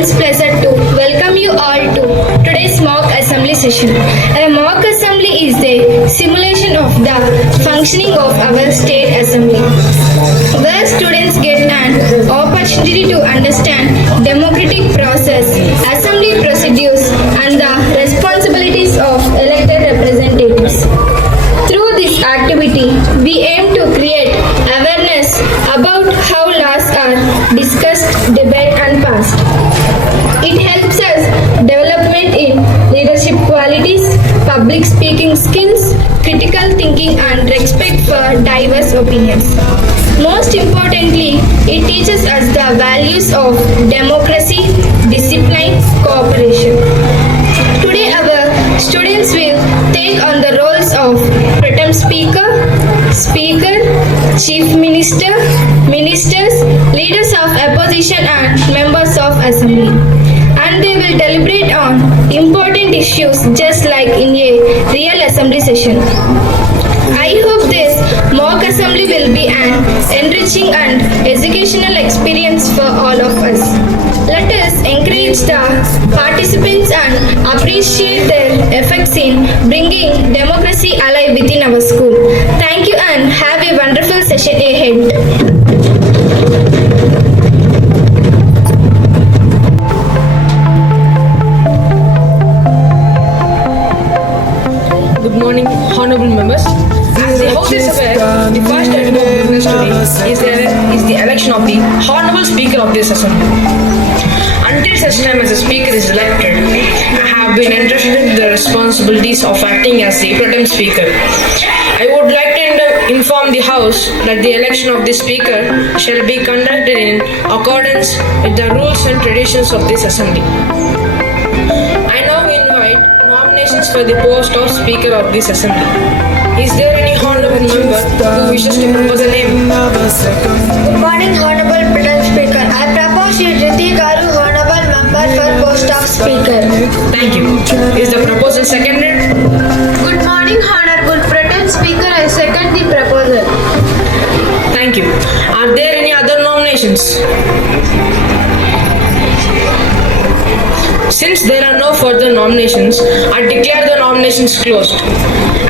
immense pleasure to welcome you all to today's mock assembly session. A mock assembly is the simulation of the functioning of our state assembly, where students get an opportunity to understand democratic process, assembly procedures, and the responsibilities of elected representatives. Through this activity, we aim to create awareness about how laws are discussed, debated, and passed. It helps us development in leadership qualities, public speaking skills, critical thinking, and respect for diverse opinions. Most importantly, it teaches us the values of democracy, discipline, cooperation. Today, our students will take on the roles of Protem Speaker, Speaker, Chief Minister, Ministers, Leaders of Opposition, and Members of Assembly. And they will deliberate on important issues just like in a real assembly session. I hope this mock assembly will be an enriching and educational experience for all of us. Let us encourage the participants and appreciate their efforts in bringing democracy alive within our school. Thank you and have a wonderful session ahead. Good morning, honorable members. As the House is aware, the first item of business today is the election of the honorable Speaker of this Assembly. Until such time as the Speaker is elected, I have been entrusted with the responsibilities of acting as the Protem Speaker. I would like to inform the House that the election of the Speaker shall be conducted in accordance with the rules and traditions of this Assembly. I now invite nominations for the post of Speaker of this Assembly. Is there any honorable member who wishes to propose a name? Good morning, Honorable Protem Speaker. I propose Shri Riti Garu, Honorable Member for post of Speaker. Thank you. Is the proposal seconded? Good morning, Honorable Protem Speaker. I second the proposal. Thank you. Are there any other nominations? Since there are no further nominations, I declare the nominations closed.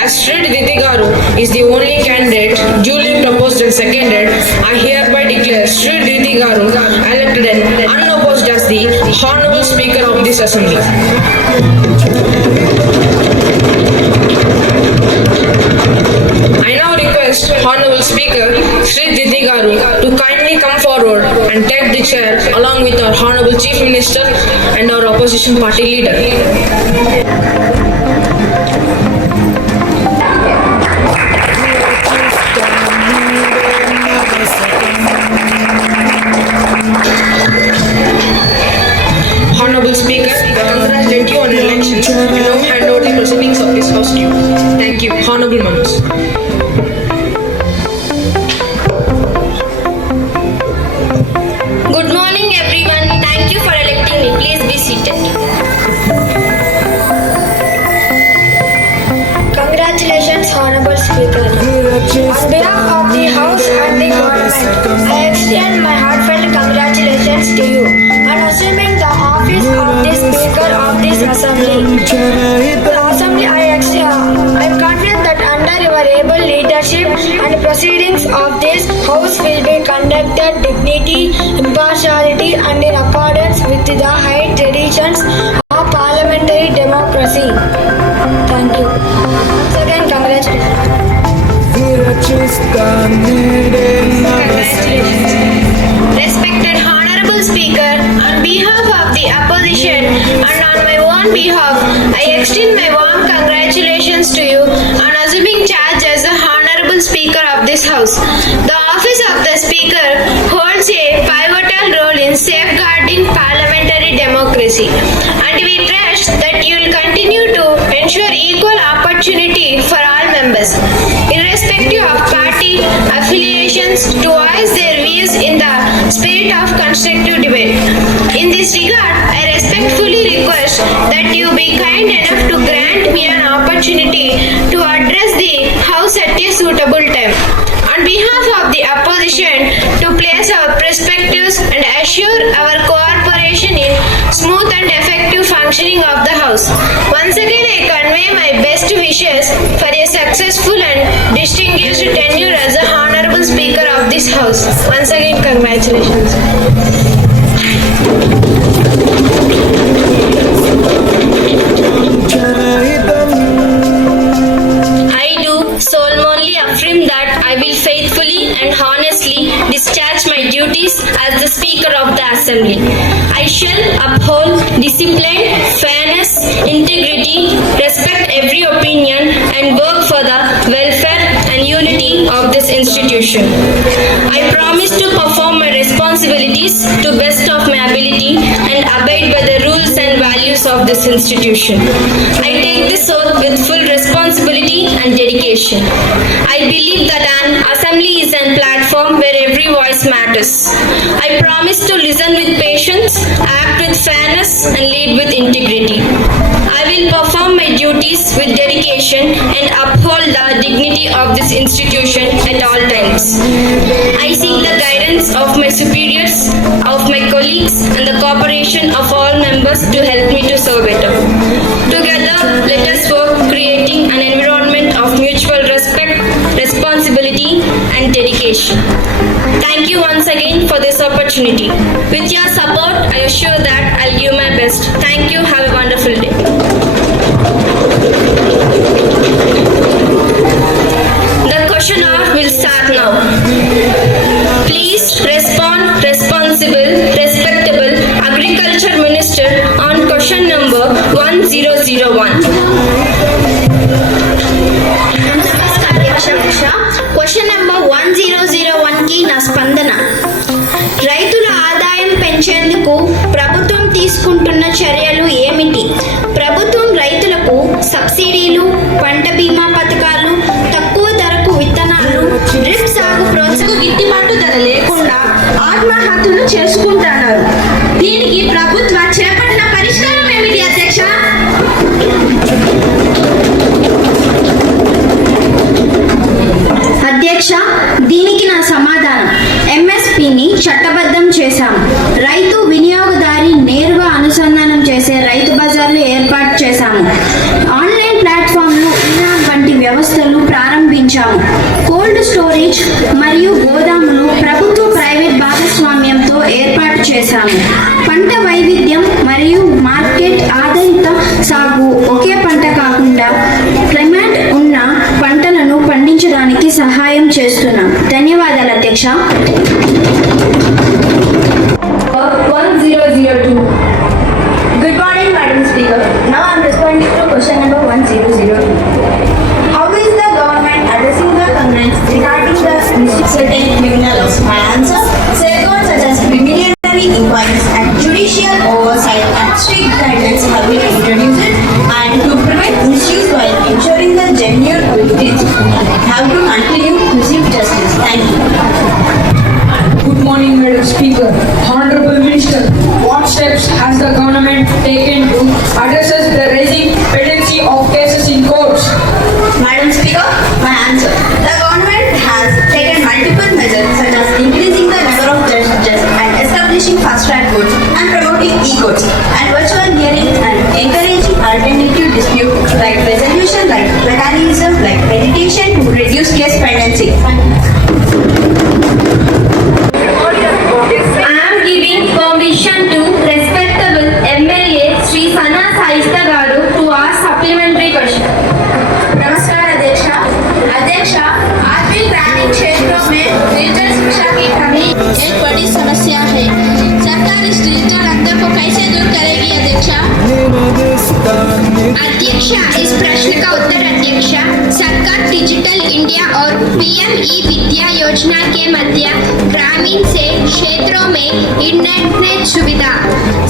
As Shri Riti Garu is the only candidate duly proposed and seconded, I hereby declare Shri Riti Garu elected and unopposed as the Honorable Speaker of this Assembly. I now request Honorable Speaker Shri Riti Garu to kindly come forward and take the chair along with our Honorable Chief Minister and our opposition party leader. Honorable Speaker, I congratulate you on your election and now hand over the proceedings of this House to you. Thank you, honorable members. Good morning, everyone. Thank you for electing me. Please be seated. Congratulations, Honorable Speaker. On behalf of the House and the Government, I extend my heartfelt congratulations to you on assuming the office of the Speaker of this Assembly. I am confident that under your able leadership and proceedings of this House will be conducted dignity, impartiality, and in accordance with the high traditions of parliamentary democracy. Thank you. Once again, congratulations. Respected Honorable Speaker, on behalf of the opposition and on my own behalf, I extend my warm congratulations to you on assuming charge as the Honorable Speaker of this House. The office of the Speaker holds a pivotal role in safeguarding parliamentary democracy, and we trust that you will continue to ensure equal opportunity for all members, irrespective of party affiliations, to voice their views in the spirit of constructive debate. In this regard, I respectfully request that you be kind enough to grant me an opportunity to address the House at a suitable time. On behalf of the opposition, to place our perspectives and assure our cooperation in functioning of the House. Once again, I convey my best wishes for a successful and distinguished tenure as the Honorable Speaker of this House. Once again, congratulations. I do solemnly affirm that I will faithfully and honestly discharge my duties as the Speaker of the Assembly. I shall uphold discipline, fairness, integrity, respect every opinion, and work for the welfare and unity of this institution. I promise to perform my responsibilities to best of my ability and abide by the rules and values of this institution. I take this oath with full responsibility and dedication. I believe that an assembly is a platform where every voice matters. I promise to listen with patience, act with fairness, and lead with integrity. I will perform my duties with dedication and uphold the dignity of this institution at all times. I seek the guidance of my superiors, of my colleagues, and the cooperation of all members to help me to serve better. Together, let us work creating an environment of mutual respect, responsibility, and dedication. Thank you once again for this opportunity. With your support, I assure that I'll give my best. Thank you. Have a wonderful day. The question hour will start now. Please respond responsible, respectable Agriculture Minister on question number 1001. Question number 1001 కి నా స్పందన. రైతుల ఆదాయం పెంచేందుకు ప్రభుత్వం తీసుకుంటున్న చర్యలు ఏమిటి? ప్రభుత్వం రైతులకు సబ్సిడీలు, పంట బీమా పథకాలు, తక్కువ ధరకు విత్తనాలు, డ్రిప్ సాగు ప్రోత్సాహం, గిట్టుబాటు ధర లేకుండా ఆత్మహత్యలు చేసుకుంటున్నారు. దీనికి ప్రభుత్వం చేపట్టిన పరిష్కారం ఏమిటి అధ్యక్ష? అధ్యక్ష, దీనికి నా సమాధానం ఎంఎస్పిని చట్టబద్ధం చేశాం. రైతు వినియోగదారి నేరుగా అనుసంధానం చేసే రైతు బజార్లు ఏర్పాటు చేశాము. ఆన్లైన్ ప్లాట్ఫామ్లు వంటి వ్యవస్థలు ప్రారంభించాము. కోల్డ్ స్టోరేజ్ మరియు గోదాములు ప్రభుత్వ ప్రైవేట్ భాగస్వామ్యంతో ఏర్పాటు చేశాము. పంట వైవిధ్యం మరియు మార్కెట్ ఆధారిత సాగు, ఒకే పంట కాకుండా క్లైమేట్ ఉన్న పంటలను పండించడానికి సహాయం చేస్తున్నాం. ధన్యవాదాలు అధ్యక్ష. 1002. Good morning, Madam Speaker. Now I am responding to question number 1002. How is the government addressing the complaints regarding the certain criminal laws? My answer: safeguards such as preliminary inquiries and judicial oversight and strict guidelines have been introduced, and to prevent misuse while ensuring the genuine victims have to continue to seek justice. Thank you. Good morning, Madam Speaker. Honorable Minister, what steps has the government taken to address the rising pendency of cases in courts? Madam Speaker, my answer: the government has taken multiple measures such as increasing the number of judges and establishing fast-track courts and promoting e-courts and virtual hearing and encouraging alternative dispute like resolution like mechanism like mediation to reduce case pendency. I am giving permission to respectable MLA Sri Sana Saista Garu to ask supplementary question. नमस्कार अध्यक्ष. अध्यक्ष, आर्थिक ग्रामीण क्षेत्रों में digital शिक्षा की कमी एक बड़ी समस्या है. सरकार इस डिजिटल अंतर को कैसे दूर करेगी अध्यक्ष? अध्यक्ष, इस प्रश्न का उत्तर अध्यक्ष, सरकार डिजिटल इंडिया और पीएम ई विद्या योजना के मध्य ग्रामीण से क्षेत्रों में इंटरनेट सुविधा,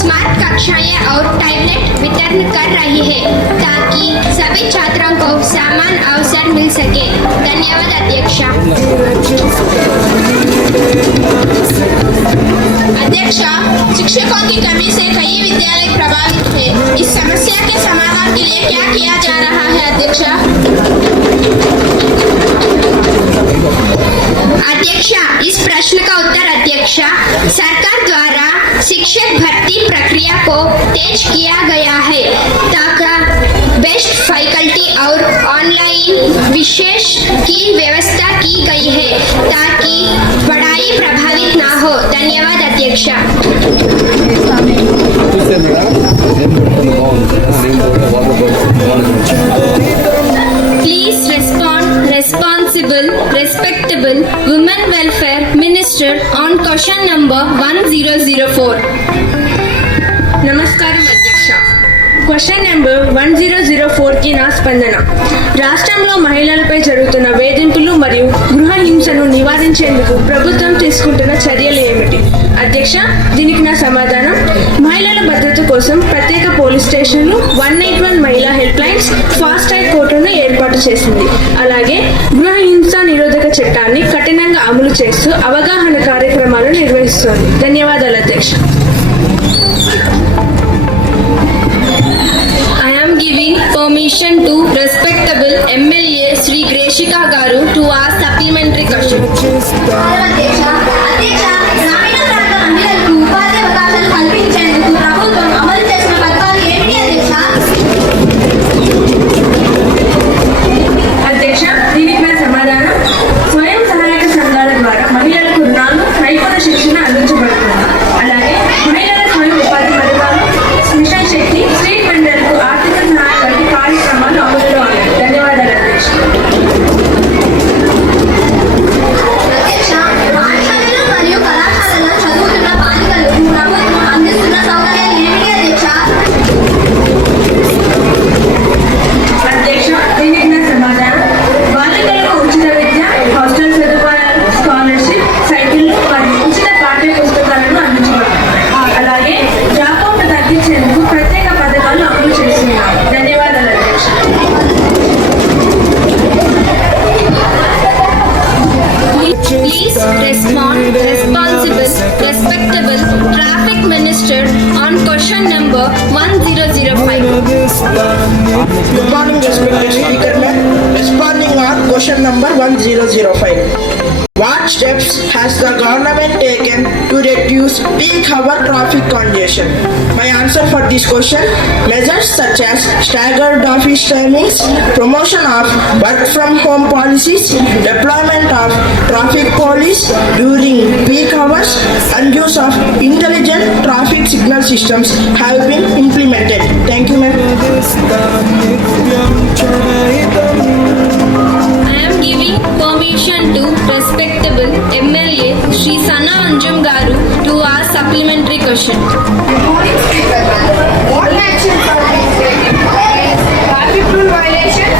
स्मार्ट कक्षाएं और टैबलेट वितरण कर रही है ताकि सभी छात्रों को समान अवसर मिल सके. धन्यवाद अध्यक्ष. अध्यक्ष, शिक्षकों की कमी से कई विद्यालय प्रभावित है. इस समस्या के समाधान के लिए क्या किया जा रहा है अध्यक्ष? अध्यक्ष, इस प्रश्न का उत्तर अध्यक्ष, सरकार द्वारा शिक्षक भर्ती प्रक्रिया को तेज किया गया है. ऑनलाइन विशेष की व्यवस्था की गई है ताकि पढ़ाई प्रभावित ना हो। धन्यवाद अध्यक्षा। Please respond responsible, respectable women welfare minister on question number 1004. నమస్కారం అధ్యక్ష. క్వశ్చన్ నెంబర్ 1004కి నా స్పందన. రాష్ట్రంలో మహిళలపై జరుగుతున్న వేధింపులు మరియు గృహ హింసను నివారించేందుకు ప్రభుత్వం తీసుకుంటున్న చర్యలు ఏమిటి? అధ్యక్ష, దీనికి నా సమాధానం మహిళల భద్రత కోసం ప్రత్యేక పోలీస్ స్టేషన్లు, 181 మహిళా హెల్ప్ లైన్స్, ఫాస్ట్ ట్రాక్ కోర్టును ఏర్పాటు చేసింది. అలాగే గృహ హింస నిరోధక చట్టాన్ని కఠినంగా అమలు చేస్తూ అవగాహన కార్యక్రమాలు నిర్వహిస్తోంది. ధన్యవాదాలు అధ్యక్ష. Giving permission to respectable MLA Sri Greshika Garu to ask supplementary question. అధ్యక్ష, గ్రామీణ ప్రాంత మహిళలకు ఉపాధి అవకాశాలు కల్పించేందుకు ప్రభుత్వం అమలు చేసిన పథకాలు ఏమిటి అధ్యక్ష, దీనికి నా సమాధానం స్వయం సహాయక సంఘాల ద్వారా మహిళలకు రుణాలు, నైపుణ్య శిక్షణ అందించబడుతుంది. అలాగే మహిళల స్వయం ఉపాధి పథకాలు, మిషన్ శక్తి, స్ట్రీట్ వెండర్లకు ఆర్థిక సహాయం వంటి కార్యక్రమాలు అమలులో ఉన్నాయి. ధన్యవాదాలు అధ్యక్ష. పాఠశాలలు మరియు కళాశాలలో చదువుతున్న బాలికలకు ప్రభుత్వం అందిస్తున్న సౌకర్యాలు ఏమిటి అధ్యక్ష? అధ్యక్ష, దీనికి నా సమాధానం బాలికలకు ఉచిత విద్య, హాస్టల్ సదుపాయాలు, స్కాలర్షిప్, సైకిళ్లు మరియు ఉచిత పాఠ్య పుస్తకాలను అందించబడుతున్నాయి. అలాగే జాబ్ తగ్గించేందుకు ప్రత్యేక పథకాలు అమలు చేస్తున్నారు. ధన్యవాదాలు అధ్యక్ష. Please respond responsible, respectable traffic minister on question number 1005. Good morning, respected speaker ma'am. Responding on question number 1005. What steps has the government taken to reduce peak hour traffic congestion? My answer for this question: measures such as staggered office timings, promotion of work from home policies, deployment of traffic police during peak hours, and use of intelligent traffic signal systems have been implemented. Thank you, ma'am. I am giving permission to respectable MLA Sri Sana Anjum Garu to ask supplementary question. What actions are being taken? Traffic rule violation?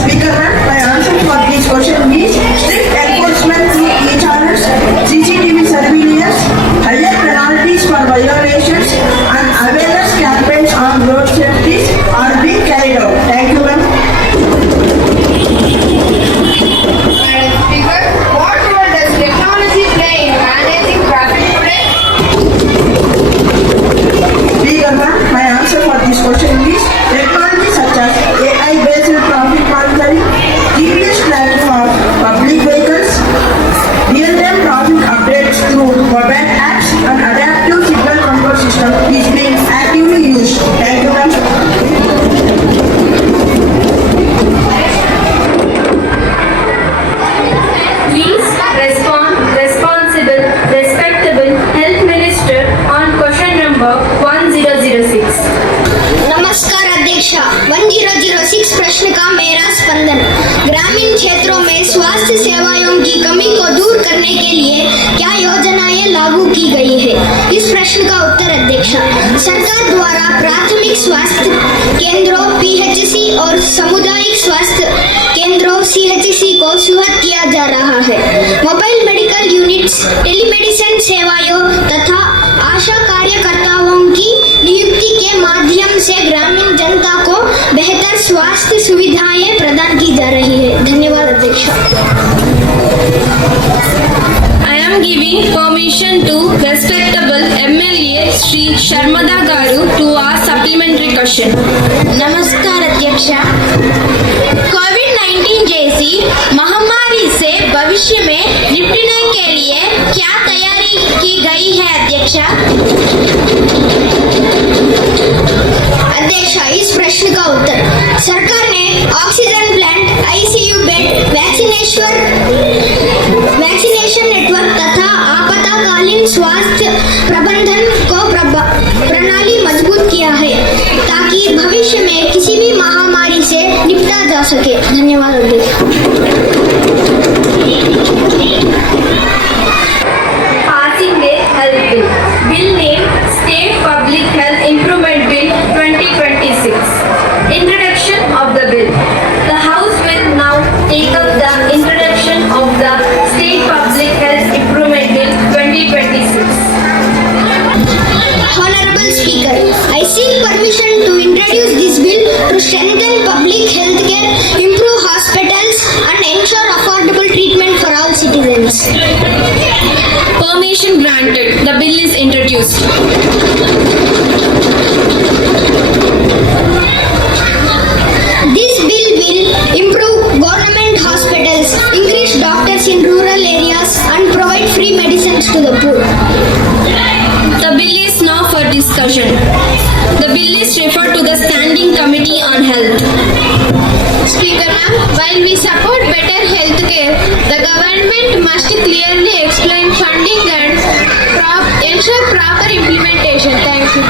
Speaker ma'am, my answer for this question is strict enforcement through e-channels, CCTV surveillance, higher penalties for violations, and awareness campaigns on road safety are being carried out. Thank you, ma'am. Madam Speaker, what role does technology play in managing traffic today? Speaker ma'am, my answer for this question is technology such as AI-based traffic monitoring, GPS tracking of public vehicles, real-time traffic updates through mobile apps, and adaptive signal control system is being actively used. Thank you, ma'am. Please respond responsible, respectable health minister on question number 1006. नमस्कार अध्यक्ष, 1006 प्रश्न का मेरा स्पंदन। ग्रामीण क्षेत्रों में स्वास्थ्य सेवाओं की कमी को दूर करने के लिए क्या योजनाएं लागू की गई है? इस प्रश्न का उत्तर अध्यक्ष, सरकार द्वारा प्राथमिक स्वास्थ्य केंद्रों पीएचसी और सामुदायिक स्वास्थ्य केंद्रों सीएचसी को सुलभ किया जा रहा है। मोबाइल मेडिकल यूनिट्स, टेलीमेडिसिन सेवाओं तथा आशा कार्यकर्ताओं की नियुक्ति के माध्यम से ग्रामीण जनता को बेहतर स्वास्थ्य सुविधाएं प्रदान की जा रही है। धन्यवाद अध्यक्ष। I am giving permission to respectable MLA Sri Sharmada Garu to ask supplementary question. नमस्कार अध्यक्ष, कोविड-19 जैसी महामारी से भविष्य में निपटने के लिए क्या तैयारी की गई है अध्यक्ष? इस प्रश्न का उत्तर। सरकार ने oxygen plant, ICU bed, vaccination network तथा आपातकालीन स्वास्थ्य प्रबंधन को प्रणाली मजबूत किया है ताकि भविष्य में किसी भी महामारी से निपटा जा सके। धन्यवाद अध्यक्ष। Passing the Health Bill. Bill name State Public Health Improvement Bill 2026. Introduction of the bill. The House will now take up the introduction of the State Public Health Improvement Bill 2026. Honorable Speaker, I seek permission to introduce this bill to strengthen public health care, improve hospitals and ensure affordable treatment for all citizens. Permission granted. The bill is introduced. This bill will improve government hospitals, increase doctors in rural areas and provide free medicines to the poor. The bill is now for discussion. The bill is referred to the Standing Committee on Health. Speaker ma'am, while we support better health care, the government must clearly explain funding and ensure proper implementation. Thank you.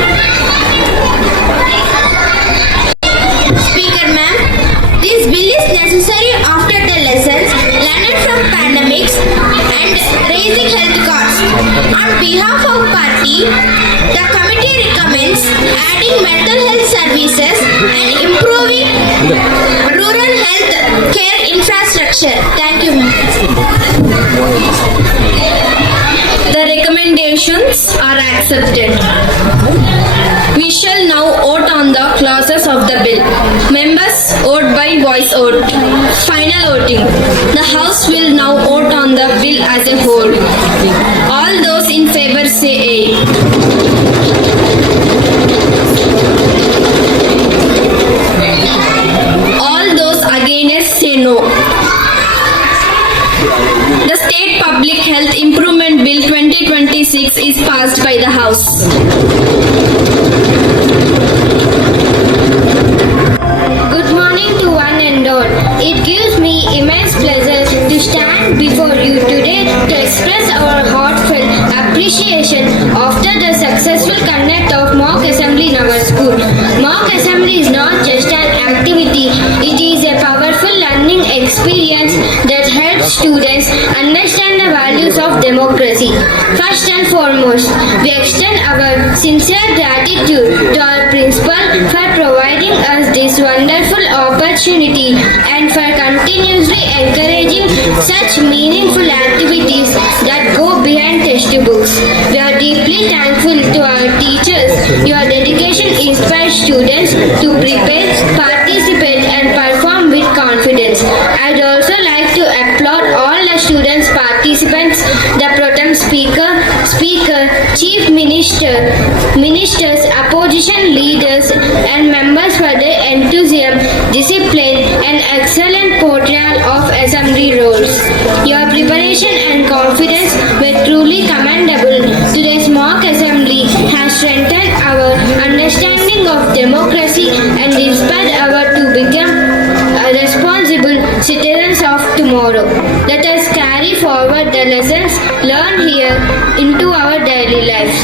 Speaker ma'am, this bill is necessary after the lessons learned from pandemics and raising health costs. On behalf of party, the committee recommends adding mental health services and improving rural health care infrastructure. Thank you ma'am. The recommendations are accepted. We shall now vote on the clauses of the bill. Members vote by voice vote. Final voting. The House will now vote on the bill as a whole. All those in favor say aye. All those against say no. The State Public Health Improvement Bill 2026 is passed by the House. Good morning to one and all. It gives me immense pleasure to stand before you today to express our heartfelt appreciation after the successful conduct of mock assembly in our school. Mock assembly is not just an activity, it is a powerful learning experience that helps students understand the values of democracy. First and foremost, we extend our sincere gratitude to our principal for providing us this wonderful opportunity and for continuously encouraging such meaningful activities that go beyond textbooks. We are deeply thankful to our teachers. Your dedication inspires students to prepare, participate and perform with confidence. I'd also like to applaud all the students participants, the Protem Speaker, Chief Minister, Ministers, opposition leaders and members for their enthusiasm, discipline and excellent portrayal of assembly roles. Your preparation and confidence were truly commendable. Today's mock assembly has strengthened our understanding of democracy and inspired us to become responsible citizens of tomorrow. Let us carry forward the lessons learned here into our daily lives.